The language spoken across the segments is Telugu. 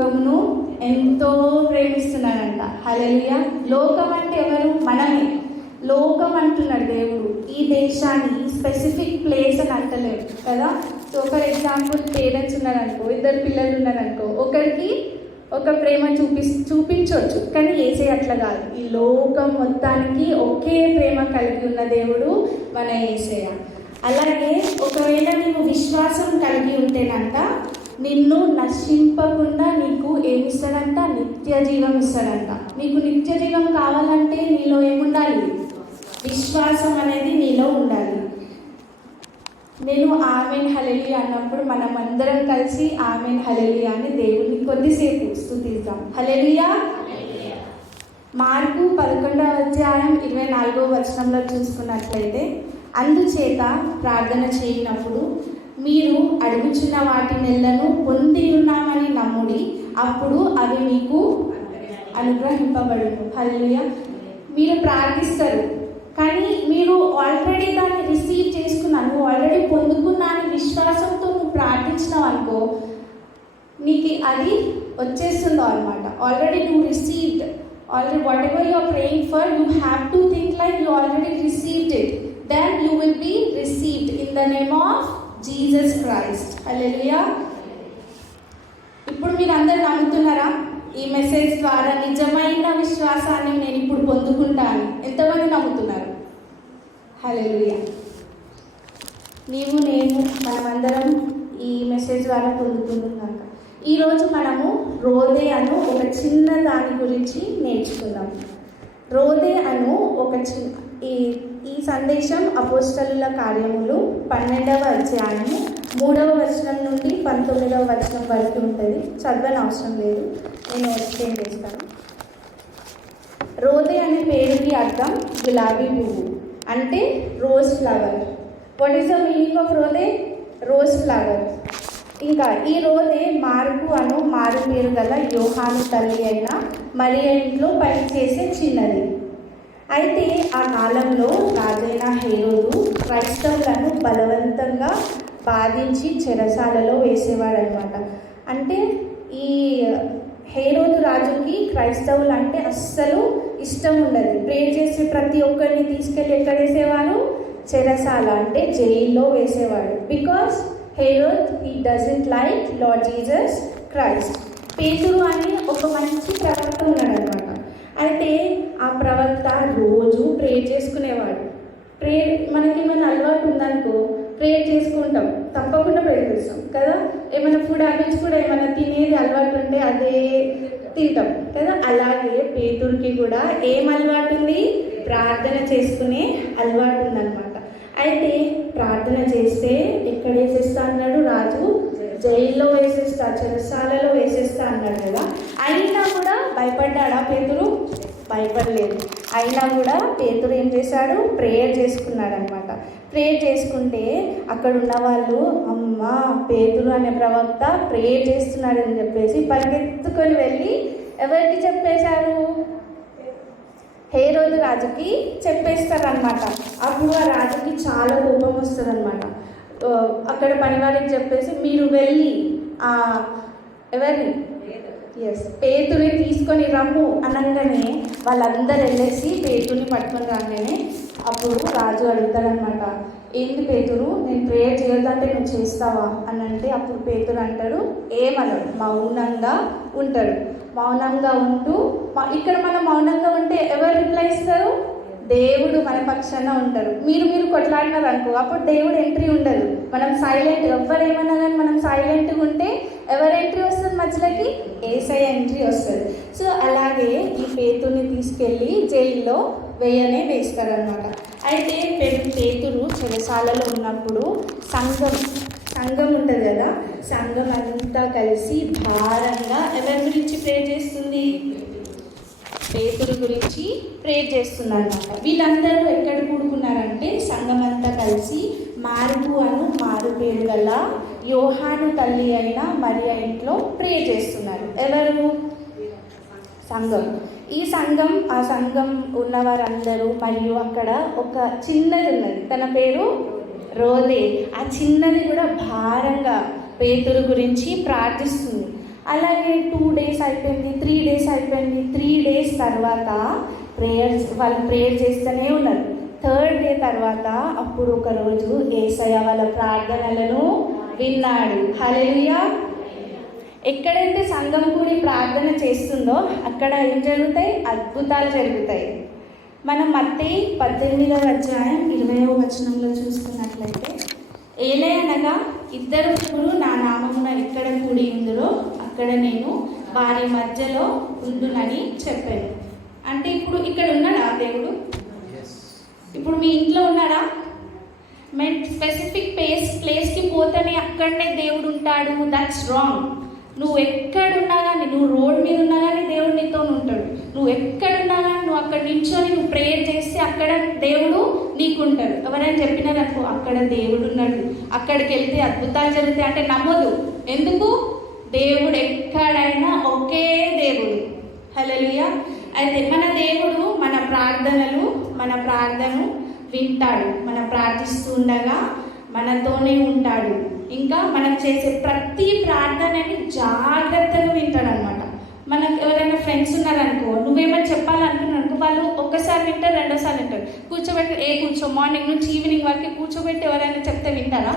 లోకమును ఎంతో ప్రేమిస్తున్నాడంట. హల్లెలూయా. లోకం అంటే ఎవరు? మనమే. లోకం అంటున్నాడు దేవుడు. ఈ దేశాన్ని స్పెసిఫిక్ ప్లేస్ అని అంటలేడు కదా. సో ఫర్ ఎగ్జాంపుల్ పేరెంట్స్ ఉన్నారనుకో, 2 పిల్లలు ఉన్నారనుకో, ఒకరికి ఒక ప్రేమ చూపించవచ్చు, కానీ యేసయ్య అట్లా కాదు. ఈ లోకం మొత్తానికి ఒకే ప్రేమ కలిగి ఉన్న దేవుడు మన యేసయ్య. అలాగే ఒకవేళ నీవు విశ్వాసం కలిగి ఉంటేనంట నిన్ను నశింపకుండా నీకు ఏమిస్తాడంట? నిత్య జీవం ఇస్తాడంట. నీకు నిత్య జీవం కావాలంటే నీలో ఏముండాలి? విశ్వాసం అనేది నీలో ఉండాలి. నేను ఆమెన్ హల్లెలూయా అన్నప్పుడు మనం అందరం కలిసి ఆమెన్ హల్లెలూయా అని దేవుని కొద్దిసేపు స్తుతిద్దాం. హల్లెలూయా. మార్కు 11వ అధ్యాయం 24వ వచనంలో చూసుకున్నట్లయితే, అందుచేత ప్రార్థన చేయనప్పుడు మీరు అడుగుచున్న వాటి నెలను పొంది ఉన్నామని నమ్ముడి, అప్పుడు అవి మీకు అనుగ్రహింపబడును. హల్లెలూయా. మీరు ప్రార్థిస్తారు, కానీ మీరు ఆల్రెడీ దాన్ని రిసీవ్ చేసుకున్నాను, ఆల్రెడీ పొందుకున్నాను విశ్వాసంతో నువ్వు ప్రార్థించినావు అనుకో, నీకు అది వచ్చేస్తుందో అనమాట. ఆల్రెడీ నువ్వు received, already whatever you are praying for, you have to think like you already received it, then you will be received in the name of Jesus Christ. Hallelujah. ఇప్పుడు మీరు అందరు నమ్ముతున్నారా? ఈ మెసేజ్ ద్వారా నిజమైన విశ్వాసాన్ని నేను ఇప్పుడు పొందుకుంటాను. ఎంతమంది నమ్ముతున్నారు? హల్లెలూయా. నీవు నేను మనమందరం ఈ మెసేజ్ ద్వారా పొందుకుంటున్నాం. ఈరోజు మనము రోదే అను ఒక చిన్న దాని గురించి నేర్చుకుందాం. రోదే అను ఒక ఈ సందేశం అపోస్తలుల కార్యములు 12వ అధ్యాయము 3వ వచనం నుండి 19వ వచనం వరకు ఉంటుంది. చదవని అవసరం లేదు, నేను ఎక్స్ప్లెయిన్ చేస్తాను. రోదే అనే పేరుకి అర్థం గులాబీ పువ్వు, అంటే rose flower. What is the meaning of Rhoda? Rose flower. ఇంకా ఈ రోదే మార్కు అను మారు పేరు గల యోహాను తల్లి అయిన మరియ ఇంట్లో పనిచేసే చిన్నది. అయితే ఆ కాలంలో రాజైన హేరోదు క్రైస్తవులను బలవంతంగా బాధించి చెరసాలలో వేసేవాడనమాట. అంటే ఈ హేరోదు రాజుకి క్రైస్తవులు అంటే అస్సలు ఇష్టం ఉండదు. ప్రే చేసి ప్రతి ఒక్కరిని తీసుకెళ్ళి ఎక్కడ వేసేవారు? చెరసాల, అంటే జైల్లో వేసేవాడు. Because Herod he doesn't like Lord Jesus Christ. పేతురు అని ఒక మంచి ప్రవక్త ఉన్నాడు అనమాట. అయితే ఆ ప్రవక్త రోజు ప్రే చేసుకునేవాడు. మనకేమైనా అలవాటు ఉందనుకో, ప్రేయర్ చేసుకుంటాం, తప్పకుండా ప్రేయర్ చేస్తాం కదా. ఏమైనా ఫుడ్ హ్యాబిట్స్ కూడా ఏమైనా తినేది అలవాటు ఉంటే అదే తింటాం కదా. అలాగే పేతురికి కూడా ఏం అలవాటు ఉంది? ప్రార్థన చేసుకునే అలవాటు ఉందన్నమాట. అయితే ప్రార్థన చేస్తే ఎక్కడ వేసేస్తా అన్నాడు రాజు? జైల్లో వేసేస్తా, చెరసాలలో వేసేస్తా అన్నాడు కదా. అయినా కూడా భయపడ్డాడా పేతురు? భయపడలేదు. అయినా కూడా పేతురు ఏం చేశాడు? ప్రేయర్ చేసుకున్నాడు అనమాట. ప్రేయర్ చేసుకుంటే అక్కడ ఉన్న వాళ్ళు, అమ్మ పేతురు అనే ప్రవక్త ప్రేయర్ చేస్తున్నాడు అని చెప్పేసి పరిగెత్తుకొని వెళ్ళి ఎవరికి చెప్పేశారు? హేరోదు రాజుకి చెప్పేస్తారనమాట. అప్పుడు ఆ రాజుకి చాలా కోపం వస్తుంది అనమాట. అక్కడ పనివారికి చెప్పేసి మీరు వెళ్ళి ఎవరిని పేతుని తీసుకొని రమ్ము అనగానే వాళ్ళందరూ వెళ్ళేసి పేతుని పట్టుకొని రాగానే అప్పుడు రాజు అడుగుతాడనమాట, ఏంటి పేతురు, నేను ప్రేయర్ చేయొద్దంటే నువ్వు చేస్తావా అని అంటే, అప్పుడు పేతురు అంటాడు, ఏమన్నాడు? మౌనంగా ఉంటాడు. మౌనంగా ఉంటూ, ఇక్కడ మనం మౌనంగా ఉంటే ఎవరు రిప్లై ఇస్తారు? దేవుడు మన పక్షాన ఉంటారు. మీరు కొట్లాడినారు అనుకో, అప్పుడు దేవుడు ఎంట్రీ ఉండదు. మనం సైలెంట్, ఎవరు ఏమన్నా కానీ మనం సైలెంట్గా ఉంటే ఎవరు ఎంట్రీ వస్తుంది మధ్యలోకి? యేసయ్య ఎంట్రీ వస్తుంది. సో అలాగే ఈ పేతుని తీసుకెళ్ళి జైల్లో వేస్తారనమాట. అయితే పేతురు చెరసాలలో ఉన్నప్పుడు సంఘం ఉంటుంది కదా, సంఘం అంతా కలిసి భారంగా ఎవరి గురించి ప్రేర్ చేస్తుంది? పేతురు గురించి ప్రేర్ చేస్తున్నారన్నమాట. వీళ్ళందరూ ఎక్కడ కూడుకున్నారంటే సంఘం అంతా కలిసి మారు పేరు గల యోహాను తల్లి అయిన మరియ ఇంట్లో ప్రేర్ చేస్తున్నారు. ఎవరు? సంఘం. ఆ సంఘం ఉన్నవారందరూ, మరియు అక్కడ ఒక చిన్నది ఉన్నది, తన పేరు రోదే. ఆ చిన్నది కూడా భారంగా పేతురు గురించి ప్రార్థిస్తుంది. అలాగే 2 days అయిపోయింది, 3 days అయిపోయింది. 3 days తర్వాత వాళ్ళు ప్రేయర్ చేస్తూనే ఉన్నారు. 3rd day తర్వాత అప్పుడు ఒకరోజు యేసయ్య వాళ్ళ ప్రార్థనలను విన్నాడు. హల్లెలూయా. ఎక్కడైతే సంఘం కూడి ప్రార్థన చేస్తుందో అక్కడ ఏం జరుగుతాయి? అద్భుతాలు జరుగుతాయి. మనం మత్తయి 18వ అధ్యాయం 20వ వచనంలో చూసుకున్నట్లయితే, ఏలయనగా 2 ముగ్గురు నా నామమున ఎక్కడ కూడి ఉందరో అక్కడ నేను వారి మధ్యలో ఉండునని చెప్పాను. అంటే ఇప్పుడు ఇక్కడ ఉన్నాడా దేవుడు? ఇప్పుడు మీ ఇంట్లో ఉన్నాడా? స్పెసిఫిక్ ప్లేస్కి పోతేనే అక్కడనే దేవుడు ఉంటాడు. That's wrong. నువ్వు ఎక్కడున్నా కానీ, నువ్వు రోడ్ మీద ఉన్నా కానీ దేవుడు నీతో ఉంటాడు. నువ్వు ఎక్కడున్నా కానీ నువ్వు అక్కడ నిల్చొని నువ్వు ప్రేయర్ చేస్తే అక్కడ దేవుడు నీకు ఉంటాడు. ఎవరైనా చెప్పినారనుకో అక్కడ దేవుడు ఉన్నాడు, అక్కడికి వెళ్తే అద్భుతాలు జరుగుతాయి అంటే నమ్మదు. ఎందుకు? దేవుడు ఎక్కడైనా ఒకే దేవుడు. హల్లెలూయా. అయితే మన దేవుడు మన ప్రార్థనను వింటాడు. మనం ప్రార్థిస్తూ ఉండగా మనతోనే ఉంటాడు. ఇంకా మనం చేసే ప్రతి ప్రార్థనని జాగ్రత్తగా వింటాడు అనమాట. మనకు ఎవరైనా ఫ్రెండ్స్ ఉన్నారనుకో, నువ్వేమైనా చెప్పాలనుకున్నారనుకో, వాళ్ళు ఒక్కసారి వింటారు, రెండోసారి వింటారు. కూర్చో మార్నింగ్ నుంచి ఈవినింగ్ వరకు కూర్చోబెట్టి ఎవరైనా చెప్తే వింటారా?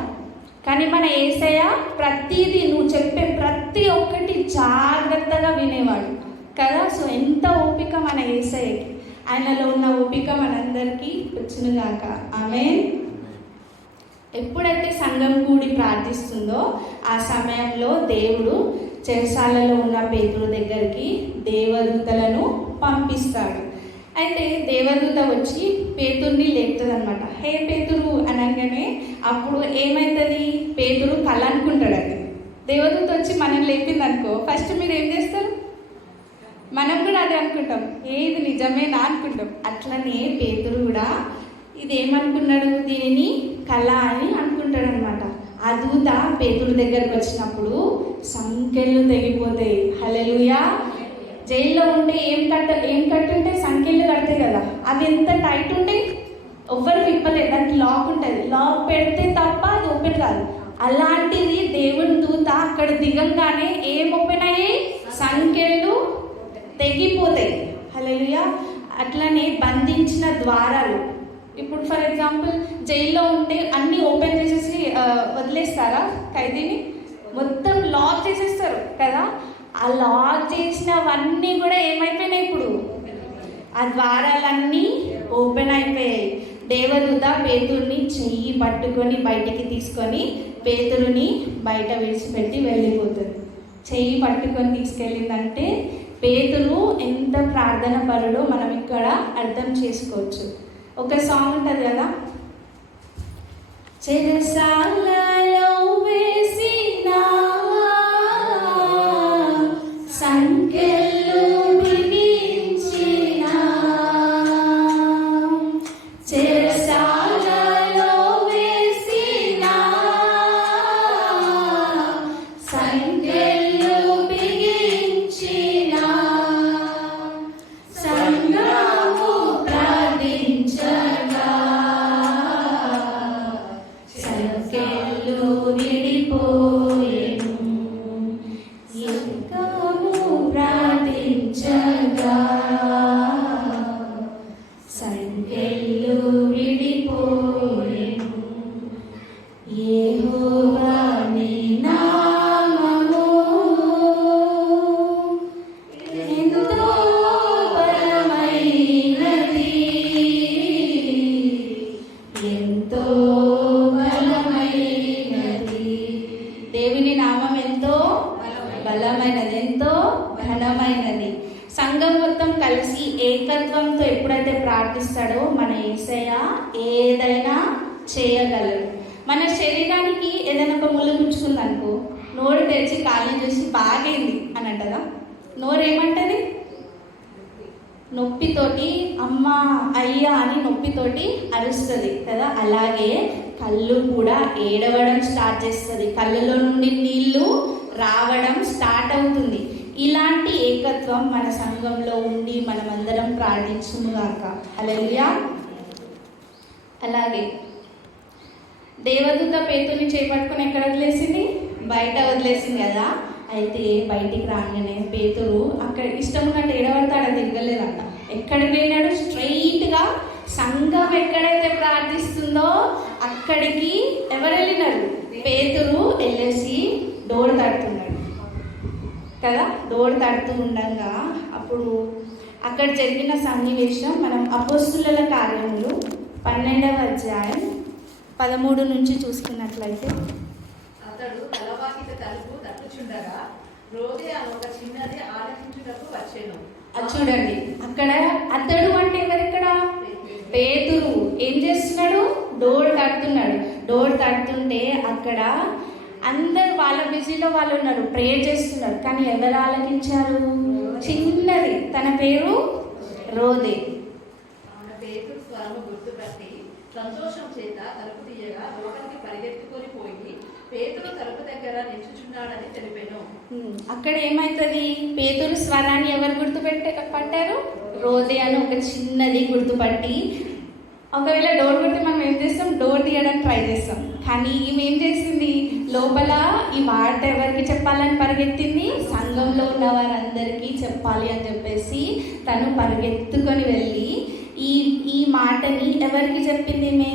కానీ మన యేసయ్య ప్రతిదీ, నువ్వు చెప్పే ప్రతి ఒక్కటి జాగ్రత్తగా వినేవాడు కదా. సో ఎంత ఓపిక మన యేసయ్యకి. ఆయనలో ఉన్న ఓపిక మనందరికీ వచ్చునుగాక. ఆమేన్. ఎప్పుడైతే సంఘం కూడి ప్రార్థిస్తుందో ఆ సమయంలో దేవుడు చెరసాలలో ఉన్న పేతురు దగ్గరికి దేవదూతలను పంపిస్తాడు. అయితే దేవదూత వచ్చి పేతుర్ని లేపుతుంది అనమాట. హే పేతురు అనగానే అప్పుడు ఏమవుతుంది? పేతురు కళ అనుకుంటాడు. అది దేవదూత వచ్చి మనం లేపింది అనుకో, ఫస్ట్ మీరు ఏం చేస్తారు? మనం కూడా అదే అనుకుంటాం, ఇది నిజమేనా అనుకుంటాం. అట్లనే పేతురు కూడా ఇదేమనుకున్నాడు? దీనిని కళ అని అనుకుంటాడు అనమాట. ఆ దూత పేతురు దగ్గరకు వచ్చినప్పుడు సంకెళ్ళు తెగిపోతాయి. హల్లెలూయా. జైల్లో ఉంటే ఏం కట్టుంటే సంకెళ్ళు కడతాయి కదా, అవి ఎంత టైట్ ఉంటాయి, ఎవ్వరు విప్పలేదు. దానికి లాక్ ఉంటుంది, లాక్ పెడితే తప్ప అది ఓపెన్ కాదు. అలాంటిది దేవుని దూత అక్కడ దిగంగానే ఏం ఓపెన్ అయ్యాయి? సంకెళ్ళు తెగిపోతాయి. హల్లెలూయా. అట్లనే బంధించిన ద్వారాలు, ఇప్పుడు ఫర్ ఎగ్జాంపుల్ జైల్లో ఉంటే అన్నీ ఓపెన్ చేసేసి వదిలేస్తారా ఖైదీని? మొత్తం లాక్ చేసేస్తారు కదా. ఆ లాక్ చేసినవన్నీ కూడా ఏమైపోయినాయి? ఇప్పుడు ఆ ద్వారాలన్నీ ఓపెన్ అయిపోయాయి. దేవదూత పేతురుని చెయ్యి పట్టుకొని బయటికి తీసుకొని పేతురుని బయట విడిచిపెట్టి వెళ్ళిపోతుంది. చెయ్యి పట్టుకొని తీసుకెళ్ళిందంటే పేతురు ఎంత ప్రార్థన పరుడో మనం ఇక్కడ అర్థం చేసుకోవచ్చు. ఒక సాంగ్ ఉంటుంది కదా, చెరసాలలో వేసిన సంకెళ్ళు బిగించిన, చెరసాలలో వేసిన సంకెళ్ళు బిగించిన సంఘము ప్రార్థించగా సంకెళ్ళు విడిపోయెను. సంఘము ప్రార్థించగా సంకెళ్ళు విడిపోయెను. యెహోవా నీ నామము ఎంతో బలమైనది, ఎంతో బలమైనది. దేవుని నామం ఎంతో బలమైనది, ఎంతో ఘనమైనది. సంఘం మొత్తం కలిసి ఏకత్వంతో ఎప్పుడైతే ప్రార్థిస్తాడో మన యేసయ్య ఏదైనా చేయగలడు. మన శరీరానికి ఏదైనా ఒక ముళ్ళు గుచ్చుకుందనుకో, నోరు తెరిచి కాళ్ళని చూసి బాగైంది అని అంటదా? నోరు ఏమంటది? నొప్పితోటి అమ్మా అయ్యా అని నొప్పితోటి అరుస్తుంది కదా. అలాగే కళ్ళు కూడా ఏడవడం స్టార్ట్ చేస్తుంది, కళ్ళలో నుండి నీళ్లు రావడం స్టార్ట్ అవుతుంది. ఇలాంటి ఏకత్వం మన సంఘంలో ఉండి మనమందరం ప్రార్థించుగాక. హల్లెలూయా. అలాగే దేవదూత పేతుని చేపట్టుకుని ఎక్కడ వదిలేసింది? బయట వదిలేసింది కదా. అయితే బయటికి రాగానే పేతురు అక్కడ ఇష్టం ఉన్నట్టు ఏడబడతాడు, అది తిరగలేదంట. ఎక్కడికి వెళ్ళాడు? స్ట్రైట్గా సంఘం ఎక్కడైతే ప్రార్థిస్తుందో అక్కడికి ఎవరు వెళ్ళినారు? పేతురు వెళ్ళేసి డోర్ తడుతున్నాడు కదా. డోర్ తడుతూ ఉండగా అప్పుడు అక్కడ జరిగిన సన్నివేశం మనం అపోస్తుల కార్యములు 12వ అధ్యాయం 13 నుంచి చూసుకున్నట్లయితే, అతడు తలవాకిట తలుపు తట్టుచుండగా రోదే అని ఒక చిన్నది ఆలకించుటకు వచ్చెను. అది చూడండి, అక్కడ అతడు అంటే ఎవరిక్కడ? పేతురు ఏం చేస్తున్నాడు? డోర్ తడుతున్నాడు. డోర్ తడుతుంటే అక్కడ అందరు వాళ్ళ బిజీలో వాళ్ళు ఉన్నారు, ప్రేయర్ చేస్తున్నారు. కానీ ఎవరు ఆలకించారు? చిన్నది, తన పేరు రోదే. ఆమె పేతురు స్వరము గుర్తుపట్టి సంతోషం చేత తలుపు తీయగా లోపలికి పరిగెత్తుకొని పోయి పేతురు తలుపు దగ్గర నిల్చుచున్నాడని తెలిపాను. అక్కడ ఏమైతుంది? పేతురు స్వరాన్ని ఎవరు పట్టారు? రోదే అని ఒక చిన్నది గుర్తుపట్టి, ఒకవేళ డోర్ కొట్టి మనం ఏం చేస్తాం? డోర్ తీయడానికి ట్రై చేస్తాం. కానీ ఈమె ఏం చేసింది? లోపల ఈ వార్త ఎవరికి చెప్పాలని పరిగెత్తింది? సంఘంలో ఉన్న వారందరికీ చెప్పాలి అని చెప్పేసి తను పరిగెత్తుకొని వెళ్ళి ఈ మాటని ఎవరికి చెప్పింది?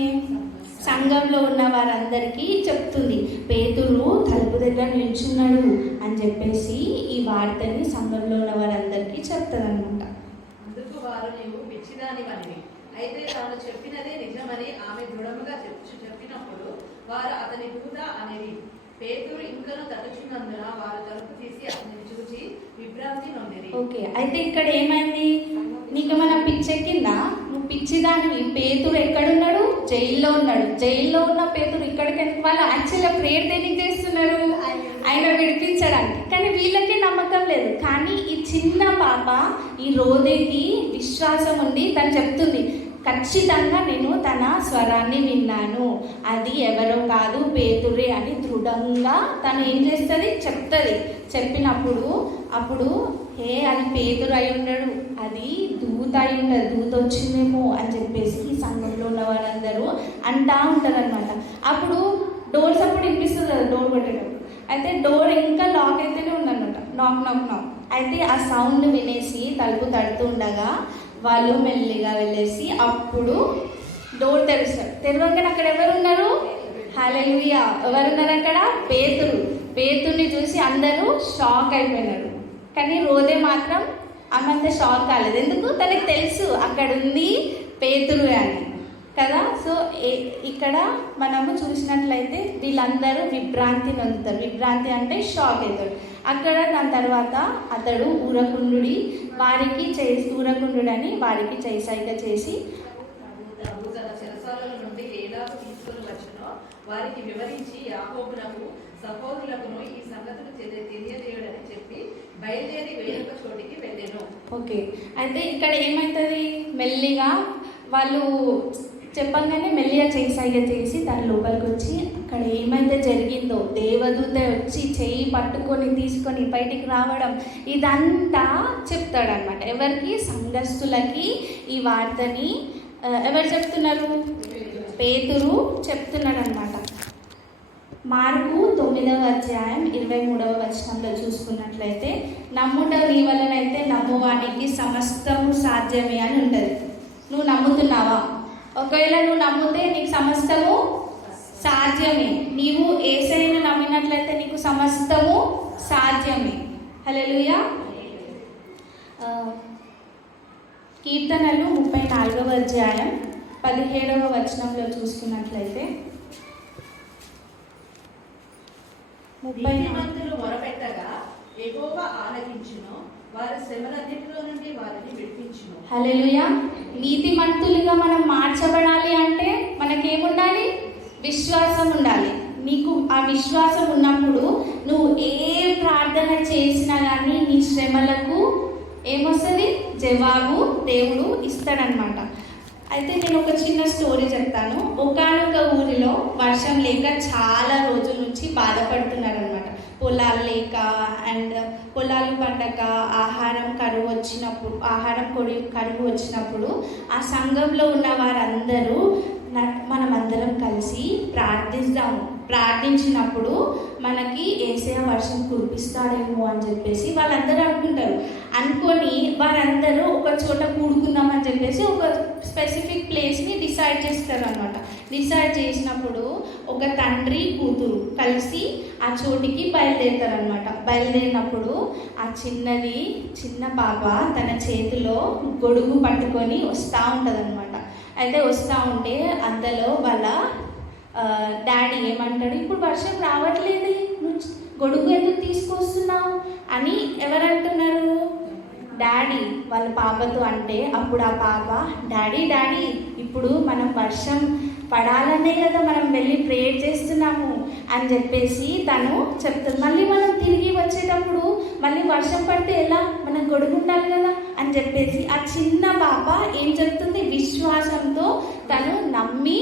సంఘంలో ఉన్న వారందరికీ చెప్తుంది. పేతురు తలుపు దగ్గర నిల్చున్నాడు అని చెప్పేసి ఈ వార్తని సంఘంలో ఉన్న వారందరికీ చెప్తుంది అనమాట. అందుకు వారు నీవు పిచ్చిదానివనివి, అయితే తాను చెప్పినదే నిజమని ఆమె దృఢముగా చెప్పినప్పుడు వారు అతని దూత అనేవి. పేతురు ఇంకను తట్టుచున్నందున వారు తలుపు తీసి అతనిని చూసి విభ్రాంతి నొందిరి. ఓకే, అయితే ఇక్కడ ఏమైంది? నీకు మన పిచ్చెక్కిందా? నువ్వు పిచ్చిదానివి. పేతురు ఎక్కడున్నాడు? జైల్లో ఉన్నాడు. జైల్లో ఉన్న పేతురు ఇక్కడికి వాళ్ళు యాక్చువల్గా ప్రేయర్ దేనికి చేస్తున్నారు? ఆయన విడిపించడానికి. కానీ వీళ్ళకి నమ్మకం లేదు. కానీ ఈ చిన్న పాప ఈ రోదేకి విశ్వాసం ఉండి తను చెప్తుంది, ఖచ్చితంగా నేను తన స్వరాన్ని విన్నాను, అది ఎవరో కాదు పేతురే అని దృఢంగా తను ఏం చేస్తుంది? చెప్తుంది. చెప్పినప్పుడు అప్పుడు అది పేతురు అయి ఉండడు, అది దూత అయి ఉండదు, దూత వచ్చిందేమో అని చెప్పేసి ఈ సంఘంలో ఉన్న వారందరూ అంటా ఉంటారు అనమాట. అప్పుడు డోర్స్ అప్పుడు వినిపిస్తుంది కదా, డోర్ కొట్టేటప్పుడు. అయితే డోర్ ఇంకా లాక్ అయితేనే ఉందన్నమాట, నాక్ నాక్ నాక్. అయితే ఆ సౌండ్ వినేసి తలుపు తడుతూ ఉండగా వాళ్ళు మెల్లిగా వెళ్ళేసి అప్పుడు డోర్ తెరుస్తారు. తెరవగానే అక్కడ ఎవరున్నారు? హల్లెలూయా! ఎవరున్నారు అక్కడ? పేతురు. పేతుర్ని చూసి అందరూ షాక్ అయిపోయినారు. కానీ రోదే మాత్రం ఆమెంత షాక్ కాలేదు. ఎందుకు? తనకి తెలుసు అక్కడ ఉంది పేతురు అని కదా. సో ఇక్కడ మనము చూసినట్లయితే వీళ్ళందరూ విభ్రాంతి నొందుతారు. విభ్రాంతి అంటే షాక్ అవుతారు. అక్కడ దాని తర్వాత అతడు ఊరకుండుడి వారికి ఊరకుండుడని వారికి చేసైక చేసి చెరసాల నుండి ఏలాగు తీసుకొని వచ్చునో వారికి వివరించి యాకోబునకు సహోదరులకును ఈ సంగతులు తెలియజేయడని చెప్పి బయలుదేరి వేరొక చోటికి వెళ్ళాను. ఓకే, అయితే ఇక్కడ ఏమవుతుంది? మెల్లిగా వాళ్ళు చెప్పంగానే మెల్లిగా చేసి తన లోపలికి వచ్చి అక్కడ ఏమైతే జరిగిందో దేవదూత వచ్చి చేయి పట్టుకొని తీసుకొని బయటికి రావడం ఇదంతా చెప్తాడనమాట. ఎవరికి? సంఘస్థులకి ఈ వార్తని ఎవరు చెప్తున్నారు? పేతురు చెప్తున్నాడు అనమాట. మార్కు 9వ అధ్యాయం 23వ వచనంలో చూసుకున్నట్లయితే, నమ్ముట నీ వలనైతే నమ్మువానికి సమస్తము సాధ్యమే అని ఉంటుంది. నువ్వు నమ్ముతున్నావా? ఒకవేళ నువ్వు నమ్మితే నీకు సమస్తము సాధ్యమే. నీవు యేసయ్యను నమ్మినట్లయితే నీకు సమస్తము సాధ్యమే. హల్లెలూయా. కీర్తనలు 34వ అధ్యాయం 17వ వచనంలో చూసుకున్నట్లయితే, నీతిమంతులు మొరపెట్టగా యెహోవా ఆలకించును, వారి శ్రమలన్నిటిలో నుండి వారిని విడిపించును. హల్లెలూయా. నీతిమంతులుగా మనం మార్చబడాలి అంటే మనకేముండాలి? విశ్వాసం ఉండాలి. నీకు ఆ విశ్వాసం ఉన్నప్పుడు నువ్వు ఏ ప్రార్థన చేసినా కానీ నీ శ్రమలకు ఏమొస్తుంది? జవాబు దేవుడు ఇస్తాడనమాట. అయితే నేను ఒక చిన్న స్టోరీ చెప్తాను. ఒకానొక ఊరిలో వర్షం లేక చాలా రోజుల నుంచి బాధపడుతున్నారనమాట. పొలాలు లేక అండ్ పొలాలు పండక ఆహారం కరువు వచ్చినప్పుడు ఆ సంఘంలో ఉన్న వారందరూ మనమందరం కలిసి ప్రార్థిద్దాము, ప్రార్థించినప్పుడు మనకి యేసయ్య వర్షం కురిపిస్తాడేమో అని చెప్పేసి వాళ్ళందరూ అనుకొని వారందరూ ఒక చోట కూడుకుందామని చెప్పేసి ఒక స్పెసిఫిక్ ప్లేస్ని డిసైడ్ చేస్తారు అనమాట. డిసైడ్ చేసినప్పుడు ఒక తండ్రి కూతురు కలిసి ఆ చోటికి బయలుదేరుతారనమాట. బయలుదేరినప్పుడు ఆ చిన్న పాప తన చేతిలో గొడుగు పట్టుకొని వస్తూ ఉంటుంది అనమాట. అయితే వస్తూ ఉంటే అంతలో వాళ్ళ డాడీ ఏమంటాడు, ఇప్పుడు వర్షం రావట్లేదు, నువ్వు గొడుగు ఎందుకు తీసుకొస్తున్నావు అని ఎవరంటున్నారు? డాడీ వాళ్ళ పాపతో. అంటే అప్పుడు ఆ పాప డాడీ ఇప్పుడు మనం వర్షం పడాలనే కదా మనం వెళ్ళి ప్రేయర్ చేస్తున్నాము అని చెప్పేసి తను చెప్తుంది. మళ్ళీ మనం తిరిగి వచ్చేటప్పుడు మళ్ళీ వర్షం పడితే ఎలా, మనం గొడుగు ఉండాలి కదా అని చెప్పేసి ఆ చిన్న పాప ఏం చెప్తుంది, విశ్వాసంతో తను నమ్మి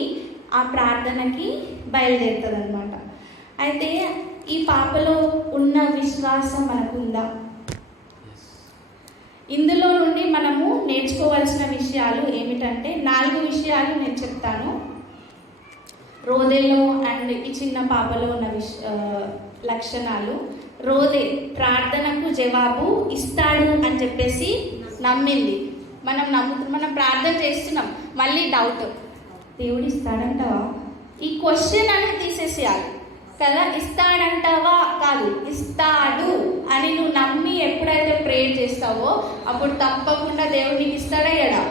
ఆ ప్రార్థనకి బయలుదేరుతుంది అనమాట. అయితే ఈ పాపలో ఉన్న విశ్వాసం మనకుందా? ఇందులో నుండి మనము నేర్చుకోవాల్సిన విషయాలు ఏమిటంటే 4 విషయాలు నేను చెప్తాను. రోదేలో అండ్ ఈ చిన్న పాపలో ఉన్న లక్షణాలు. రోదే ప్రార్థనకు జవాబు ఇస్తాడు అని చెప్పేసి నమ్మింది. మనం ప్రార్థన చేస్తున్నాం, మళ్ళీ డౌట్, దేవుడు ఇస్తాడంటావా? ఈ క్వశ్చన్ అనేది తీసేసేయాలి కదా. ఇస్తాడంటావా కాదు, ఇస్తాడు అని నువ్వు నమ్మి ఎప్పుడైతే ప్రేయర్ చేస్తావో అప్పుడు తప్పకుండా దేవుడు నీకు ఇస్తాడా?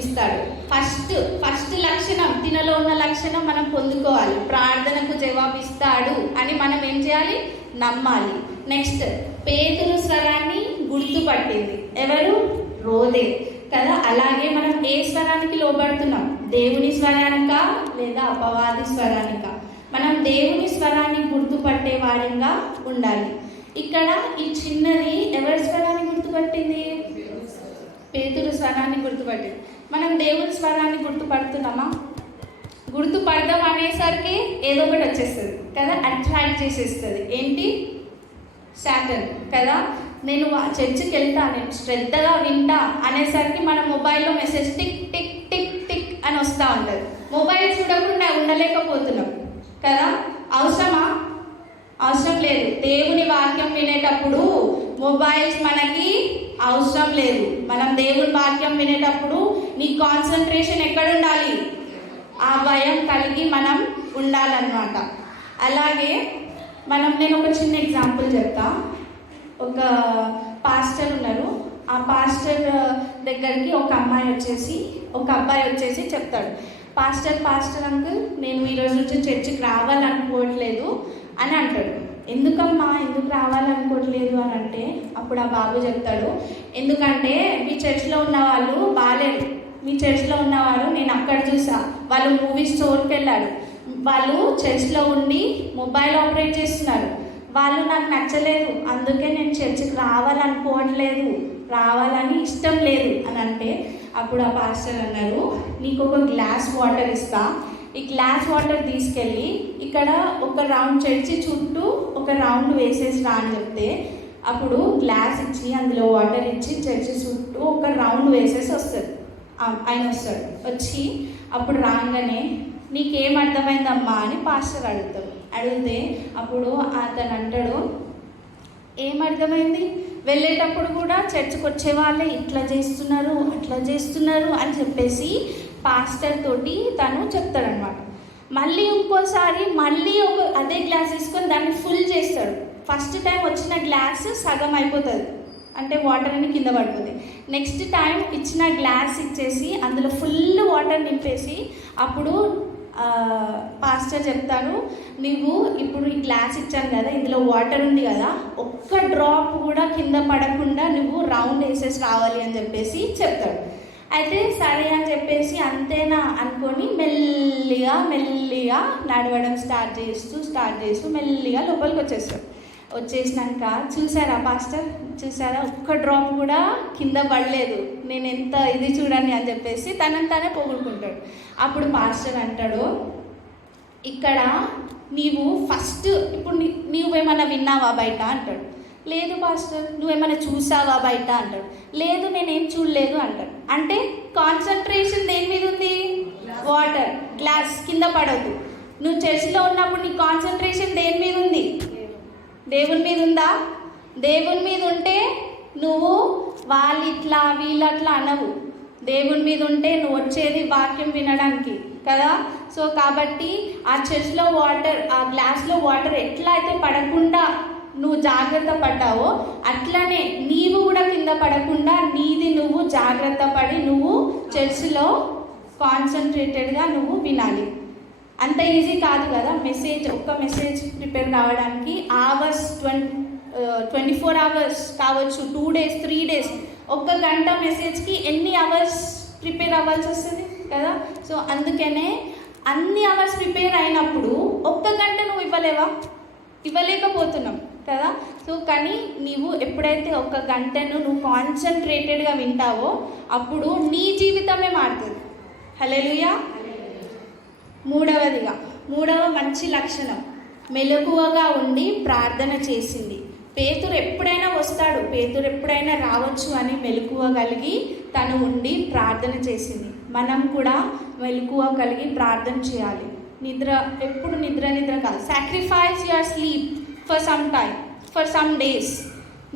ఇస్తాడు. ఫస్ట్ లక్షణం, తినలో ఉన్న లక్షణం మనం పొందుకోవాలి. ప్రార్థనకు జవాబు ఇస్తాడు అని మనం ఏం చేయాలి? నమ్మాలి. నెక్స్ట్, పేతురు స్వరాన్ని గుర్తుపట్టింది. ఎవరు? రోదే కదా. అలాగే మనం ఏ స్వరానికి లోబడుతున్నాం? దేవుని స్వరానికా లేదా అపవాది స్వరానికా? మనం దేవుని స్వరాన్ని గుర్తుపట్టే వారంగా ఉండాలి. ఇక్కడ ఈ చిన్నది ఎవరి స్వరాన్ని గుర్తుపట్టింది? పేతురు స్వరాన్ని గుర్తుపట్టింది. మనం దేవుని స్వరాన్ని గుర్తుపడుతున్నామా? గుర్తుపడదాం అనేసరికి ఏదో ఒకటి వచ్చేస్తుంది కదా, అట్రాక్ట్ చేసేస్తుంది. ఏంటి? శాటన్ కదా. నేను చర్చికి వెళ్తా, నేను శ్రద్ధగా వింటా అనేసరికి మన మొబైల్లో message tick tick tick tick అని వస్తూ ఉంటుంది. మొబైల్ చూడకుండా ఉండలేకపోతున్నాం కదా. అవసరమా? అవసరం లేదు. దేవుని వాక్యం వినేటప్పుడు మొబైల్స్ మనకి అవసరం లేదు. మనం దేవుని వాక్యం వినేటప్పుడు నీ కాన్సన్ట్రేషన్ ఎక్కడ ఉండాలి? ఆ భయం కలిగి మనం ఉండాలన్నమాట. అలాగే నేను ఒక చిన్న ఎగ్జాంపుల్ చెప్తా. ఒక పాస్టర్ ఉన్నారు. ఆ పాస్టర్ దగ్గరికి ఒక అబ్బాయి వచ్చేసి చెప్తాడు, పాస్టర్ అంకుల్, నేను ఈరోజు నుంచి చర్చికి రావాలనుకోవట్లేదు అని అంటాడు. ఎందుకు రావాలనుకోవట్లేదు అని అంటే అప్పుడు ఆ బాబు చెప్తాడు, ఎందుకంటే మీ చర్చిలో ఉన్న వాళ్ళు బాగాలేరు. మీ చర్చిలో ఉన్నవారు నేను అక్కడ చూసా, వాళ్ళు మూవీ స్టోర్కి వెళ్ళారు, వాళ్ళు చర్చిలో ఉండి మొబైల్ ఆపరేట్ చేస్తున్నారు, వాళ్ళు నాకు నచ్చలేదు, అందుకే నేను చర్చికి రావాలని ఇష్టం లేదు అని అంటే అప్పుడు ఆ పాస్టర్ అన్నారు, నీకు ఒక గ్లాస్ వాటర్ ఇస్తా, ఈ గ్లాస్ వాటర్ తీసుకెళ్ళి ఇక్కడ ఒక రౌండ్ చర్చి చుట్టూ ఒక రౌండ్ వేసేసి రా అని చెప్తే అప్పుడు గ్లాస్ ఇచ్చి అందులో వాటర్ ఇచ్చి చర్చి చుట్టూ ఒక రౌండ్ వేసేసి ఆయన వస్తాడు. వచ్చి అప్పుడు రాగానే నీకేం అర్థమైందమ్మా అని పాస్టర్ అడిగితే అప్పుడు అతను అంటాడు, ఏమర్థమైంది? వెళ్ళేటప్పుడు కూడా చర్చికి వచ్చే వాళ్ళే ఇట్లా చేస్తున్నారు అట్లా చేస్తున్నారు అని చెప్పేసి పాస్టర్ తోటి తను చెప్తాడనమాట. మళ్ళీ ఇంకోసారి అదే గ్లాస్ తీసుకొని దాన్ని ఫుల్ చేస్తాడు. ఫస్ట్ టైం వచ్చిన గ్లాస్ సగం అయిపోతుంది, అంటే వాటర్ అని కింద పడిపోతుంది. నెక్స్ట్ టైం ఇచ్చిన గ్లాస్ ఇచ్చేసి అందులో ఫుల్ వాటర్ నింపేసి అప్పుడు పాస్టర్ చెప్తాడు, నువ్వు ఇప్పుడు ఈ గ్లాస్ ఇచ్చాను కదా, ఇందులో వాటర్ ఉంది కదా, ఒక్క డ్రాప్ కూడా కింద పడకుండా నువ్వు రౌండ్ వేసేసి రావాలి అని చెప్పేసి చెప్తాడు. అయితే సరే అని చెప్పేసి అంతేనా అనుకొని మెల్లిగా నడవడం స్టార్ట్ చేస్తూ మెల్లిగా లోపలికి వచ్చేసినాక చూసారా పాస్టర్, చూసారా ఒక్క డ్రాప్ కూడా కింద పడలేదు, నేను ఎంత ఇది చూడండి అని చెప్పేసి తనని తానే పొగుడుకుంటాడు. అప్పుడు పాస్టర్ అంటాడు, ఇక్కడ నీవు ఫస్ట్ ఇప్పుడు నువ్వేమైనా విన్నావా బయట అంటాడు. లేదు పాస్టర్. నువ్వేమైనా చూసావా బయట అంటాడు. లేదు నేనేం చూడలేదు అంటాడు. అంటే కాన్సన్ట్రేషన్ దేని మీద ఉంది? వాటర్ గ్లాస్ కింద పడదు. నువ్వు చర్చిలో ఉన్నప్పుడు నీ కాన్సన్ట్రేషన్ దేని మీద ఉంది? దేవుని మీద ఉందా? దేవుని మీద ఉంటే నువ్వు వాళ్ళు ఇట్లా వీళ్ళట్లా అనవు. దేవుని మీద ఉంటే నువ్వు వచ్చేది వాక్యం వినడానికి కదా. సో కాబట్టి ఆ చర్చ్లో వాటర్, ఆ గ్లాస్లో వాటర్ ఎట్లా అయితే పడకుండా నువ్వు జాగ్రత్త పడ్డావో అట్లనే నీవు కూడా కింద పడకుండా నీది నువ్వు జాగ్రత్త పడి నువ్వు చర్చ్లో కాన్సన్ట్రేటెడ్గా నువ్వు వినాలి. అంత ఈజీ కాదు కదా. ఒక్క మెసేజ్ ప్రిపేర్ కావడానికి అవర్స్ 24 hours కావచ్చు, 2 days 3 days. 1 గంట మెసేజ్కి ఎన్ని అవర్స్ ప్రిపేర్ అవ్వాల్సి వస్తుంది కదా. సో అందుకనే అన్ని అవర్స్ ప్రిపేర్ అయినప్పుడు 1 గంట నువ్వు ఇవ్వలేకపోతున్నాం కదా. సో కానీ నీవు ఎప్పుడైతే 1 గంటను నువ్వు కాన్సన్ట్రేటెడ్గా వింటావో అప్పుడు నీ జీవితమే మారుతుంది. హల్లెలూయా. మూడవ మంచి లక్షణం, మెలకువగా ఉండి ప్రార్థన చేసింది. పేతురు ఎప్పుడైనా వస్తాడు, పేతురు ఎప్పుడైనా రావచ్చు అని మెలకువ కలిగి తను ఉండి ప్రార్థన చేసింది. మనం కూడా మెలకువ కలిగి ప్రార్థన చేయాలి. ఎప్పుడు నిద్ర కాదు. Sacrifice your sleep for some time, for some days.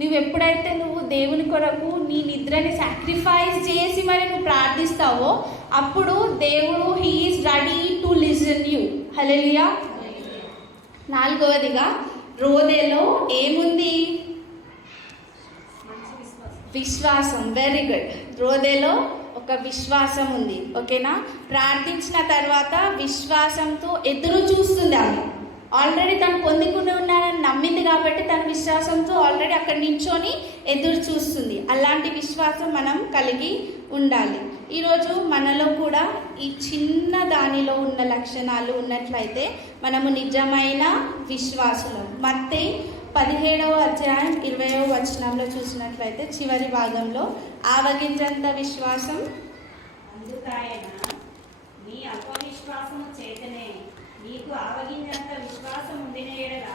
నువ్వు ఎప్పుడైతే నువ్వు దేవుని కొరకు నీ నిద్రని సాక్రిఫైస్ చేసి మరి నువ్వు ప్రార్థిస్తావో అప్పుడు దేవుడు he is ready to listen you. Hallelujah. 4వదిగా రోదేలో ఏముంది? విశ్వాసం. Very good. రోదేలో ఒక విశ్వాసం ఉంది. ఓకేనా. ప్రార్థించిన తర్వాత విశ్వాసంతో ఎదురు చూస్తుంది. ఆమె ఆల్రెడీ తను పొందుకుని ఉన్నానని నమ్మింది కాబట్టి తన విశ్వాసంతో ఆల్రెడీ అక్కడ నించొని ఎదురు చూస్తుంది. అలాంటి విశ్వాసం మనం కలిగి ఉండాలి. ఈరోజు మనలో కూడా ఈ చిన్న దానిలో ఉన్న లక్షణాలు ఉన్నట్లయితే మనము నిజమైన విశ్వాసులం. మత్తయి 17వ అధ్యాయం 20వ వచనంలో చూసినట్లయితే చివరి భాగంలో ఆవగింజంత విశ్వాసం అందుకాయన మీ అపవిశ్వాసము చేతనే నీకు ఆవగింజంత విశ్వాసం ఉండిన యెడల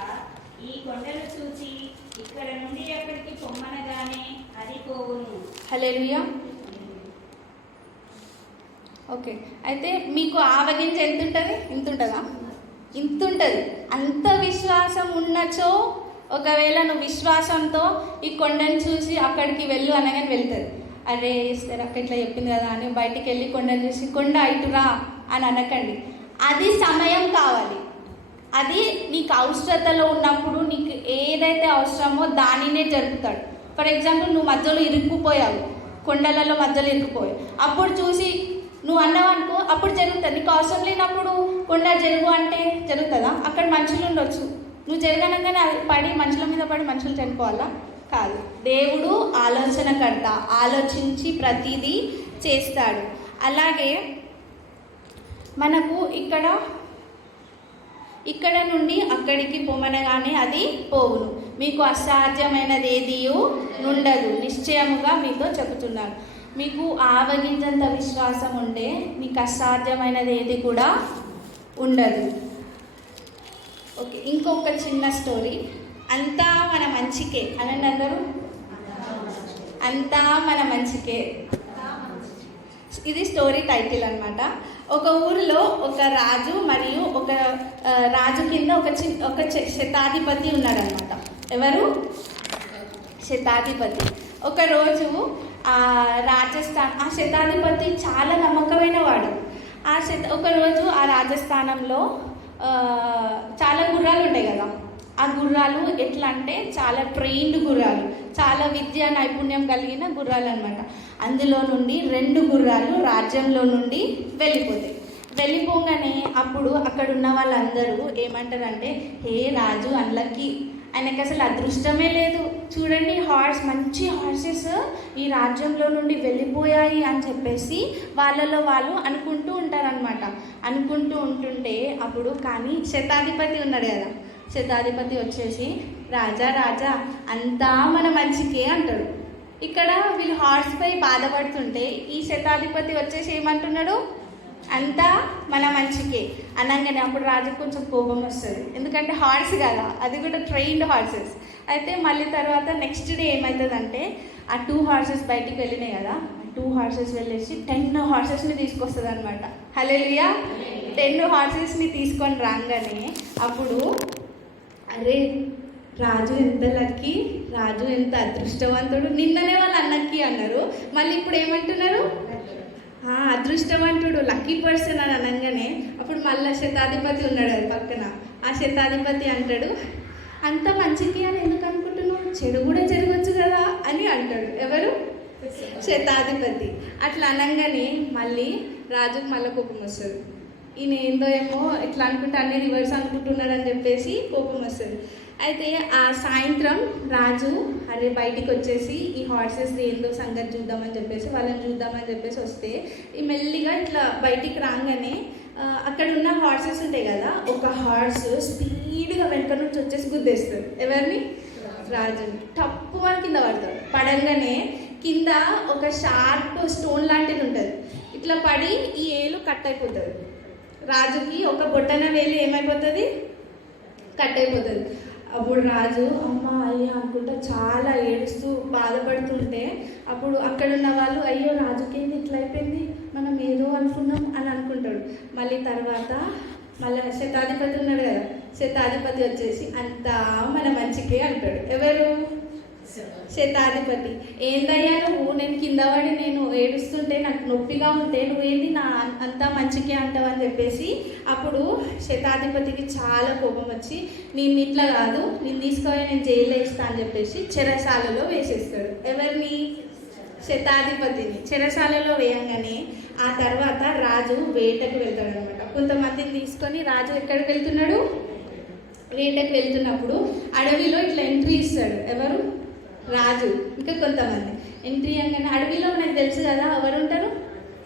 ఈ కొండను చూచి ఇక్కడ నుండి ఎక్కడికి పొమ్మనగానే అది పోవును. హల్లెలూయా. ఓకే. అయితే మీకు ఆవగింజ ఎంత ఉంటుంది? ఇంత ఉంటుంది. అంత విశ్వాసం ఉన్నచో ఒకవేళ నువ్వు విశ్వాసంతో ఈ కొండను చూసి అక్కడికి వెళ్ళు అనగానే వెళ్తుంది. అరే ఇస్తారు అక్క ఇట్లా చెప్పింది కదా అని బయటికి వెళ్ళి కొండను చూసి కొండ ఇటురా అని అనకండి. అది సమయం కావాలి. అది నీకు అవసరతలో ఉన్నప్పుడు నీకు ఏదైతే అవసరమో దానినే జరుపుతాడు. ఫర్ ఎగ్జాంపుల్ నువ్వు మధ్యలో ఇరుక్కుపోయావు, కొండలలో మధ్యలో ఇరుక్కుపోయావు, అప్పుడు చూసి నువ్వు అన్నావు అనుకో అప్పుడు జరుగుతుంది. నీకు అవసరం లేనప్పుడు కొండ జరుగు అంటే జరుగుతుందా? అక్కడ మనుషులు ఉండొచ్చు, నువ్వు జరగనగానే పడి మనుషుల మీద పడి మనుషులు చనిపోవాలా? కాదు. దేవుడు ఆలోచనకర్త, ఆలోచించి ప్రతిదీ చేస్తాడు. అలాగే మనకు ఇక్కడ నుండి అక్కడికి పొమ్మనగానే అది పోవును. మీకు అసాధ్యమైనది ఏది ఉండదు. నిశ్చయముగా మీతో చెబుతున్నాను. మీకు ఆవగింజంత విశ్వాసం ఉంటే నీకు అసాధ్యమైనది ఏది కూడా ఉండదు. ఓకే. ఇంకొక చిన్న స్టోరీ. అంతా మన మంచికే అనండి అందరూ. అంతా మన మంచికే. ఇది స్టోరీ టైటిల్ అన్నమాట. ఒక ఊరిలో ఒక రాజు మరియు ఒక రాజు కింద ఒక శతాధిపతి ఉన్నాడనమాట. ఎవరు? శతాధిపతి. ఒకరోజు ఆ శతాధిపతి చాలా నమ్మకమైన వాడు. ఒకరోజు ఆ రాజస్థానంలో చాలా గుర్రాలు ఉంటాయి కదా. ఆ గుర్రాలు ఎట్లా అంటే చాలా ట్రైన్డ్ గుర్రాలు, చాలా విద్యా నైపుణ్యం కలిగిన గుర్రాలు అనమాట. అందులో నుండి 2 గుర్రాలు రాజ్యంలో నుండి వెళ్ళిపోగానే అప్పుడు అక్కడ ఉన్న వాళ్ళందరూ ఏమంటారంటే, హే రాజు అన్లక్కీ, ఆయనకి అసలు అదృష్టమే లేదు, చూడండి మంచి హార్సెస్ ఈ రాజ్యంలో నుండి వెళ్ళిపోయాయి అని చెప్పేసి వాళ్ళలో వాళ్ళు అనుకుంటూ ఉంటారనమాట. అనుకుంటూ ఉంటుంటే అప్పుడు కానీ శతాధిపతి ఉన్నాడు కదా, శతాధిపతి వచ్చేసి రాజా అంతా మన మంచికే అంటాడు. ఇక్కడ వీళ్ళు హార్స్పై బాధపడుతుంటే ఈ శతాధిపతి వచ్చేసి ఏమంటున్నాడు, అంతా మన మంచికే అనగానే అప్పుడు రాజుకు కొంచెం కోపం వస్తుంది. ఎందుకంటే హార్స్ కదా, అది కూడా ట్రైన్డ్ హార్సెస్. అయితే మళ్ళీ తర్వాత నెక్స్ట్ డే ఏమవుతుందంటే ఆ 2 హార్సెస్ బయటికి వెళ్ళినాయి కదా, 2 హార్సెస్ వెళ్ళేసి 10 హార్సెస్ని తీసుకొస్తుంది అనమాట. హల్లెలూయా. 10 హార్సెస్ని తీసుకొని రాగానే అప్పుడు అరే రాజు ఎంత లక్కీ, రాజు ఎంత అదృష్టవంతుడు, నిన్ననే వాళ్ళ అన్నకి అన్నారు, మళ్ళీ ఇప్పుడు ఏమంటున్నారు అదృష్టవంతుడు, లక్కీ పర్సన్ అని అనగానే అప్పుడు మళ్ళీ శతాధిపతి ఉన్నాడు అది పక్కన. ఆ శతాధిపతి అంటాడు, అంత మంచిది అని ఎందుకు అనుకుంటున్నావు, చెడు కూడా జరగవచ్చు కదా అని అంటాడు. ఎవరు? శతాధిపతి. అట్లా అనగానే మళ్ళీ రాజుకు మళ్ళీ కోపం వస్తుంది. ఈయన ఏందో ఏమో ఇట్లా అనుకుంటే అన్నీ రివర్స్ అనుకుంటున్నాడు అని చెప్పేసి కోపం వస్తుంది. అయితే ఆ సాయంత్రం రాజు అరే బయటికి వచ్చేసి ఈ హార్సెస్ ఏందో సంగతి చూద్దామని చెప్పేసి వాళ్ళని చూద్దామని చెప్పేసి వస్తే ఈ మెల్లిగా ఇట్లా బయటికి రాగానే అక్కడ ఉన్న హార్సెస్ ఉంటాయి కదా, ఒక హార్స్ స్పీడ్గా వెనక నుంచి వచ్చేసి గుద్దేస్తుంది. ఎవరిని? రాజుని. తప్పు అని కింద పడతాడు. పడంగానే కింద ఒక షార్ప్ స్టోన్ లాంటిది ఉంటుంది, ఇట్లా పడి ఈ ఏలు కట్ అయిపోతుంది. రాజుకి ఒక బొట్టన వేలు ఏమైపోతుంది, కట్ అయిపోతుంది. అప్పుడు రాజు అమ్మ అయ్యా అనుకుంటా చాలా ఏడుస్తూ బాధపడుతుంటే అప్పుడు అక్కడున్న వాళ్ళు అయ్యో రాజుకేంది ఇట్లా అయిపోయింది, మనం ఏదో అనుకున్నాం అని అనుకుంటాడు. మళ్ళీ తర్వాత మళ్ళీ శతాధిపతి ఉన్నాడు కదా, శతాధిపతి వచ్చేసి అంతా మన మంచికే అంటాడు. ఎవరు? శతాధిపతి. ఏందయ్యా నువ్వు, నేను కింద పడి నేను ఏడుస్తుంటే నాకు నొప్పిగా ఉంటే నువ్వేంది నా అంతా మంచికే అంటావు అని చెప్పేసి అప్పుడు శతాధిపతికి చాలా కోపం వచ్చి నేను ఇట్లా కాదు, నేను తీసుకొని నేను జైల్లో ఇస్తా అని చెప్పేసి చెరసాలలో వేసేస్తాడు. ఎవరిని? శతాధిపతిని. చెరసాలలో వేయంగానే ఆ తర్వాత రాజు వేటకు వెళ్తాడు అనమాట. కొంతమందిని తీసుకొని రాజు ఎక్కడికి వెళ్తున్నాడు? వేటకు వెళ్తున్నప్పుడు అడవిలో ఇట్లా ఎంట్రీ ఇస్తాడు. ఎవరు? రాజు. ఇంకా కొంతమంది ఎంట్రీ అనగానే అడవిలో మనకు తెలుసు కదా ఎవరు ఉంటారు?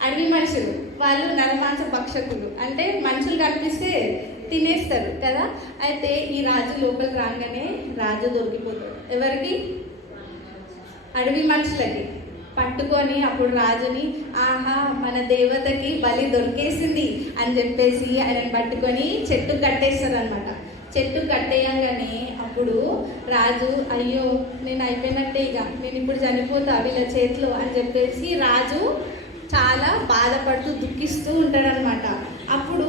అడవి మనుషులు. వాళ్ళు నరమాంస భక్షకులు, అంటే మనుషులు కనిపిస్తే తినేస్తారు కదా. అయితే ఈ రాజు లోపలికి రాగానే రాజు దొరికిపోతాడు. ఎవరికి? అడవి మనుషులకి. పట్టుకొని అప్పుడు రాజుని ఆహా మన దేవతకి బలి దొరికేసింది అని చెప్పేసి ఆయనని పట్టుకొని చెట్టు కట్టేస్తారు అనమాట. చెట్టు కట్టేయంగానే అప్పుడు రాజు అయ్యో నేను అయిపోయినట్టే, ఇక నేను ఇప్పుడు చనిపోతా వీళ్ళ చేతిలో అని చెప్పేసి రాజు చాలా బాధపడుతూ దుఃఖిస్తూ ఉంటాడనమాట. అప్పుడు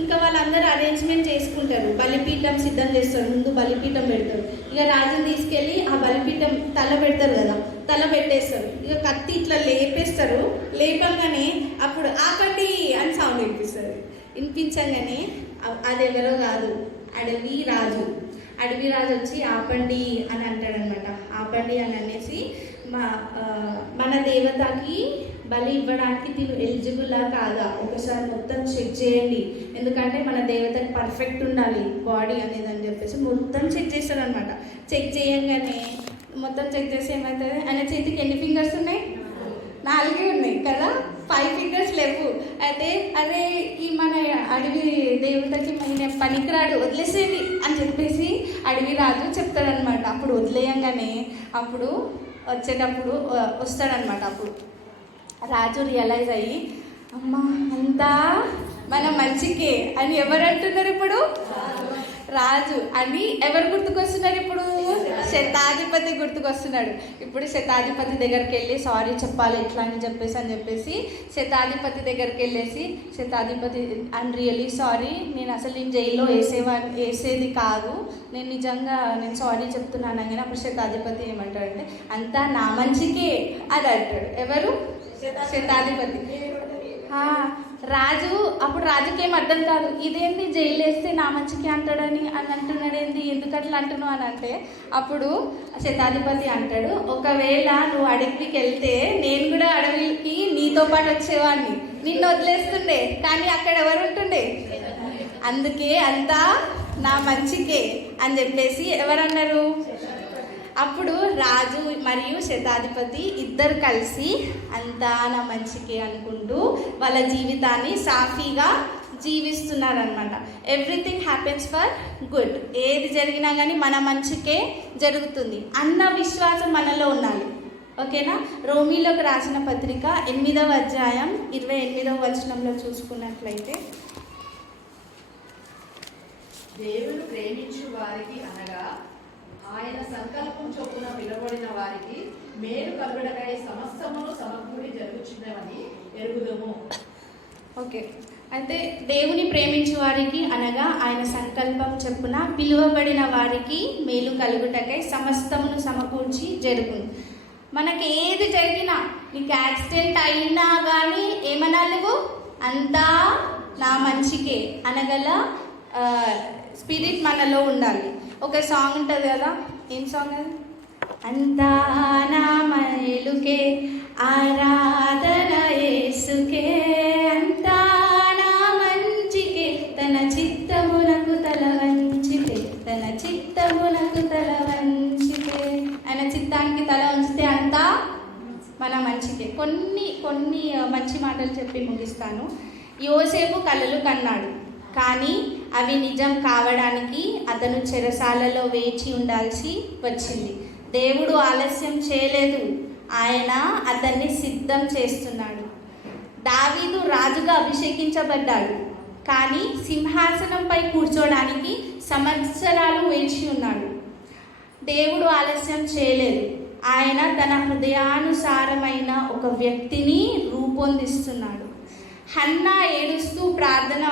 ఇంకా వాళ్ళందరూ అరేంజ్మెంట్ చేసుకుంటారు, బలిపీఠం సిద్ధం చేస్తారు, ముందు బలిపీఠం పెడతారు. ఇక రాజుని తీసుకెళ్ళి ఆ బలిపీఠం తల పెడతారు కదా, తల పెట్టేస్తారు. ఇక కత్తి ఇట్లా లేపేస్తారు. లేపంగానే అప్పుడు ఆపండి అని సౌండ్ వినిపించగానే అది ఎవరో కాదు, అడవి రాజు. అడవి రాజు వచ్చి ఆపండి అని అంటాడనమాట. ఆపండి అని అనేసి మన దేవతకి బలి ఇవ్వడానికి తిను ఎలిజిబుల్లా కాదా ఒకసారి మొత్తం చెక్ చేయండి, ఎందుకంటే మన దేవతకి పర్ఫెక్ట్ ఉండాలి బాడీ అనేది అని చెప్పేసి మొత్తం చెక్ చేస్తాడనమాట. చెక్ చేయంగానే మొత్తం చెక్ చేసి ఏమవుతుంది, ఆయన చేతికి ఎన్ని ఫింగర్స్ ఉన్నాయి? 4 ఉన్నాయి కదా, 5 ఫింగర్స్ లేవు. అయితే అరే ఈ మన అడవి దేవతకి మన పనికిరాడు వదిలేసేది అని చెప్పేసి అడవి రాజు చెప్తాడనమాట. అప్పుడు వదిలేయంగానే అప్పుడు వచ్చేటప్పుడు వస్తాడనమాట. అప్పుడు రాజు రియలైజ్ అయ్యి అమ్మ అంతా మన మంచికే అని ఎవరు అంటున్నారు ఇప్పుడు? రాజు అని ఎవరు గుర్తుకొస్తున్నారు ఇప్పుడు? శతాధిపతి గుర్తుకొస్తున్నాడు. ఇప్పుడు శతాధిపతి దగ్గరికి వెళ్ళి సారీ చెప్పాలి ఇట్లా అని చెప్పేసి శతాధిపతి దగ్గరికి వెళ్ళేసి శతాధిపతి ఐమ్ రియలీ సారీ, నేను అసలు నేను జైల్లో వేసేది కాదు, నేను నిజంగా నేను సారీ చెప్తున్నాను అని. అప్పుడు శతాధిపతి ఏమంటాడంటే అంతా నా మంచికే అని అంటాడు. ఎవరు? శతాధిపతి. రాజు అప్పుడు రాజుకేం అర్థం కాదు, ఇదేంటి జైలు వేస్తే నా మంచికి అంటాడని అని అంటున్నాడు, ఏంటి ఎందుకు అట్లా అంటున్నావు అని అంటే అప్పుడు శతాధిపతి అంటాడు ఒకవేళ నువ్వు అడవికి వెళ్తే నేను కూడా అడవికి నీతో పాటు వచ్చేవాడిని, నిన్ను వదిలేస్తుండే, కానీ అక్కడ ఎవరు ఉంటుండే, అందుకే అంతా నా మంచికే అని చెప్పేసి ఎవరన్నారు? అప్పుడు రాజు మరియు శతాధిపతి ఇద్దరు కలిసి అంతా నా మంచికే అనుకుంటూ వాళ్ళ జీవితాన్ని సాఫీగా జీవిస్తున్నారనమాట. ఎవ్రీథింగ్ హ్యాపెన్స్ ఫర్ గుడ్, ఏది జరిగినా కానీ మన మంచికే జరుగుతుంది అన్న విశ్వాసం మనలో ఉండాలి. ఓకేనా? రోమీలోకి రాసిన పత్రిక 8వ అధ్యాయం 28వ వచనంలో చూసుకున్నట్లయితే దేవుడు ప్రేమించు వారికి అనగా ఆయన సంకల్పం చొప్పున పిలువబడిన వారికి మేలు కలుగుటకై సమస్తమును సమకూడి జరుగుచున్నవని ఎరుగుదము. ఓకే, అయితే దేవుని ప్రేమించు వారికి అనగా ఆయన సంకల్పం చెప్పున పిలువబడిన వారికి మేలు కలుగుటకై సమస్తమును సమకూర్చి జరుగును. మనకి ఏది జరిగినా, నీకు యాక్సిడెంట్ అయినా కానీ ఏమనాలి, అంతా నా మంచికే అనగల స్పిరిట్ మనలో ఉండాలి. ఒక సాంగ్ ఉంటుంది కదా, ఏం సాంగ్ అది? అంతా నా మేలుకే ఆరాధన యేసుకే, అంతా నా మంచికే తన చిత్తమునకు తల వంచితే, తన చిత్తమునకు తల వంచితే. ఆయన చిత్తానికి తల వంచితే అంతా మన మంచికే. కొన్ని మంచి మాటలు చెప్పి ముగిస్తాను. యోసేపు కలలు కన్నాడు, కానీ అవి నిజం కావడానికి అతను చెరసాలలో వేచి ఉండాల్సి వచ్చింది. దేవుడు ఆలస్యం చేయలేదు, ఆయన అతన్ని సిద్ధం చేస్తున్నాడు. దావీదు రాజుగా అభిషేకించబడ్డాడు, కానీ సింహాసనంపై కూర్చోడానికి సంవత్సరాలు వేచి ఉన్నాడు. దేవుడు ఆలస్యం చేయలేదు, ఆయన తన హృదయానుసారమైన ఒక వ్యక్తిని రూపొందిస్తున్నాడు. హన్నా ఏడుస్తూ ప్రార్థన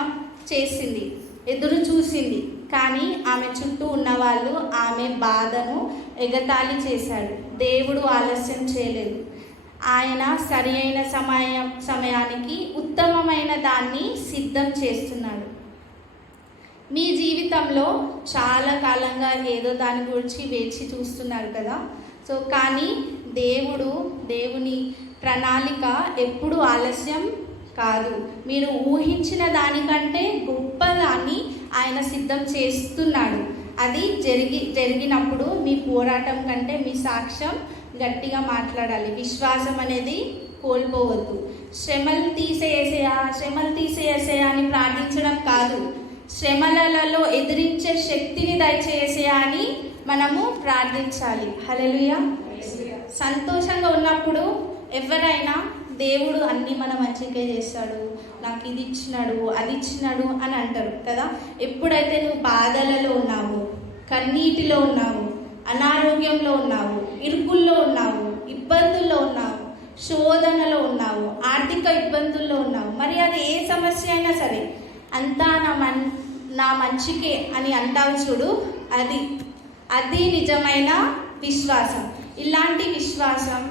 చేసింది, ఎదురు చూసింది, కానీ ఆమె చుట్టూ ఉన్నవాళ్ళు ఆమె బాధను ఎగతాళి చేశాడు. దేవుడు ఆలస్యం చేయలేదు, ఆయన సరి అయిన సమయానికి ఉత్తమమైన దాన్ని సిద్ధం చేస్తున్నాడు. మీ జీవితంలో చాలా కాలంగా ఏదో దాని గురించి వేచి చూస్తున్నారు కదా. కానీ దేవుని ప్రణాళిక ఎప్పుడు ఆలస్యం కాదు. మీరు ఊహించిన దానికంటే గొప్పదాన్ని ఆయన సిద్ధం చేస్తున్నాడు. అది జరిగినప్పుడు మీ పోరాటం కంటే మీ సాక్ష్యం గట్టిగా మాట్లాడాలి. విశ్వాసం అనేది కోల్పోవద్దు. శ్రమలు తీసేసేయా అని ప్రార్థించడం కాదు, శ్రమలలో ఎదిరించే శక్తిని దయచేసేయా అని మనము ప్రార్థించాలి. హల్లెలూయా. సంతోషంగా ఉన్నప్పుడు ఎవరైనా దేవుడు అన్నీ మన మంచిగా చేస్తాడు, నాకు ఇది ఇచ్చినాడు అది ఇచ్చినాడు అని అంటారు కదా. ఎప్పుడైతే నువ్వు బాధలలో ఉన్నావు, కన్నీటిలో ఉన్నావు, అనారోగ్యంలో ఉన్నావు, ఇరుకుల్లో ఉన్నావు, ఇబ్బందుల్లో ఉన్నావు, శోధనలో ఉన్నావు, ఆర్థిక ఇబ్బందుల్లో ఉన్నావు, మరి అది ఏ సమస్య అయినా సరే అంతా నా మంచికే అని అంటావు చూడు, అది నిజమైన విశ్వాసం. ఇలాంటి విశ్వాసం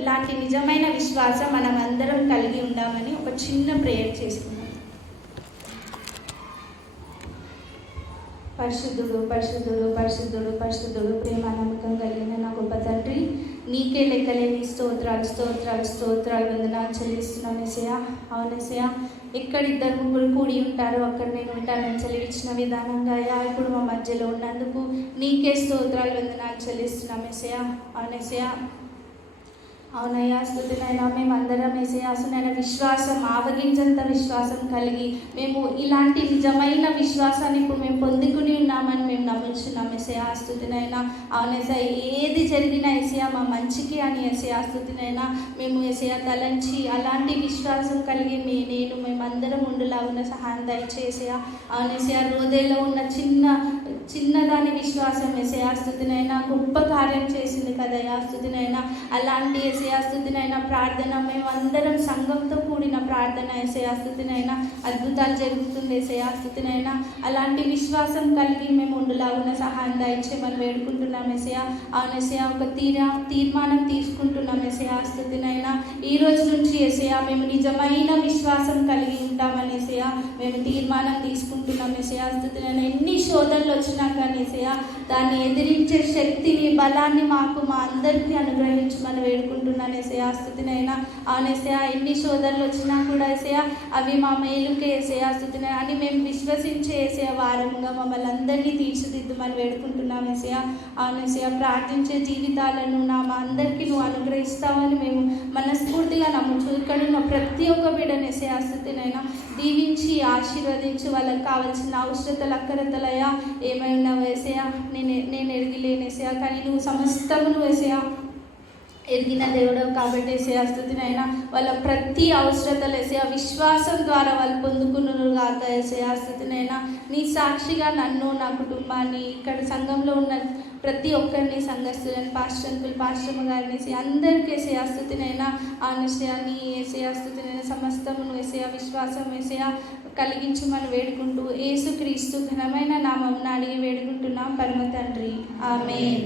ఇలాంటి నిజమైన విశ్వాసం మనమందరం కలిగి ఉండామని ఒక చిన్న ప్రేయర్ చేసుకున్నాం. పరిశుద్ధుడు పరిశుద్ధుడు పరిశుద్ధుడు పరిశుద్ధుడు ప్రేమ నమ్మకం కలిగిన నా గొప్ప తండ్రి, నీకే లెక్కలేని స్తోత్రాలు స్తోత్రాలు స్తోత్రాలు వందనాలు చెల్లిస్తున్నాం యేసయ్యా. అవును యేసయ్యా, ఎక్కడ ఇద్దరు ముగ్గురు కూడి ఉంటారో అక్కడ నేను ఉంటానని చెల్లించిన విధానంగా ఇప్పుడు మా మధ్యలో ఉన్నందుకు నీకే స్తోత్రాలు వందనాలు చెల్లిస్తున్నాం యేసయ్యా. అవును యేసయ్యా, అవునయ్యా, స్తుతినైనా మేమందరం యేసయ్యా విశ్వాసం ఆవగించంత విశ్వాసం కలిగి మేము ఇలాంటి నిజమైన విశ్వాసాన్ని ఇప్పుడు మేము పొందుకుని ఉన్నామని మేము నమ్ముచున్నాం యేసయ్యా. స్తుతినైనా అవును యేసయ్యా, ఏది జరిగినా యేసయ్యా మా మంచికి అని యేసయ్యా. స్తుతినైనా మేము యేసయ్యా తలంచి అలాంటి విశ్వాసం కలిగి మేమందరం ఉండులాగున్న సహాయం దయచేసయ్యా. అవును యేసయ్యా, రోదేలో ఉన్న చిన్నదాని విశ్వాసం యేసయ్యా. స్తుతినైనా గొప్ప కార్యం చేసింది కదయ్యా. స్తుతినైనా అలాంటి యేసయ్యా స్తుతినైనా ప్రార్థన మేము అందరం సంఘంతో కూడిన ప్రార్థన యేసయ్యా. స్తుతినైనా అద్భుతాలు జరుగుతుంది యేసయ్యా. స్తుతినైనా అలాంటి విశ్వాసం కలిగి మేము ఉండులాగున్న సహాయం దయచేయమని వేడుకుంటున్నాం యేసయ్యా. అవును యేసయ్యా, ఒక తీర్మానం తీసుకుంటున్నాం యేసయ్యా. స్తుతినైనా ఈ రోజు నుంచి యేసయ్యా మేము నిజమైన విశ్వాసం కలిగి ఉంటామని యేసయ్యా మేము తీర్మానం తీసుకుంటున్నాం యేసయ్యా. స్తుతినైనా ఎన్ని శోధనలు వచ్చినా కానీ యేసయ్యా దాన్ని ఎదిరించే శక్తిని బలాన్ని మా అందరికీ అనుగ్రహించమని వేడుకుంటున్నాను యేసయ్యా. స్తుతినైనా అవును యేసయ్యా, ఎన్ని శోధనలు వచ్చినా కూడా యేసయ్యా అవి మా మేలుకే యేసయ్యా. స్తుతినైనా అని మేము విశ్వసించే యేసయ్యా వారముగా మమ్మల్ని అందరినీ తీర్చిదిద్దుమని వేడుకుంటున్నాం యేసయ్యా. అవును యేసయ్యా, ప్రార్థించే జీవితాలను మా అందరికీ నువ్వు అనుగ్రహిస్తావని మేము మనస్ఫూర్తిగా నమ్ముచు ఇక్కడున్న ప్రతి ఒక్క బిడ్డను యేసయ్యా స్తుతినైనా దీవించి ఆశీర్వదించి వాళ్ళకి కావాల్సిన అవసరతలు అక్కరతలయ్యా ఏమైనా యేసయ్యా నేను ఎరిగిలేను యేసయ్యా, కానీ నువ్వు సమస్తమును యేసయ్యా ఎరిగిన దేవుడు కాబట్టి యేసయ్యా. స్తుతినైనా వాళ్ళ ప్రతి అవసరతలు యేసయ్యా విశ్వాసం ద్వారా వాళ్ళు పొందుకున్నారు కాక యేసయ్యా. స్తుతినైనా నీ సాక్షిగా నన్ను నా కుటుంబాన్ని ఇక్కడ సంఘంలో ఉన్న ప్రతి ఒక్కరిని సంఘస్థులను పాస్టర్ అంకుల్ పాస్టర్మ గారిని అందరికీ ఏసయ్యా స్తుతినైనా ఆ నిశ్చయాన్ని ఏసయ్యా స్తుతినైనా సమస్తమును ఏసయ్యా విశ్వాసం ఏసయ్యా కలిగించమని వేడుకుంటూ యేసుక్రీస్తు ఘనమైన నామమున అడిగి వేడుకుంటున్నాం పరమ తండ్రి ఆమేన్.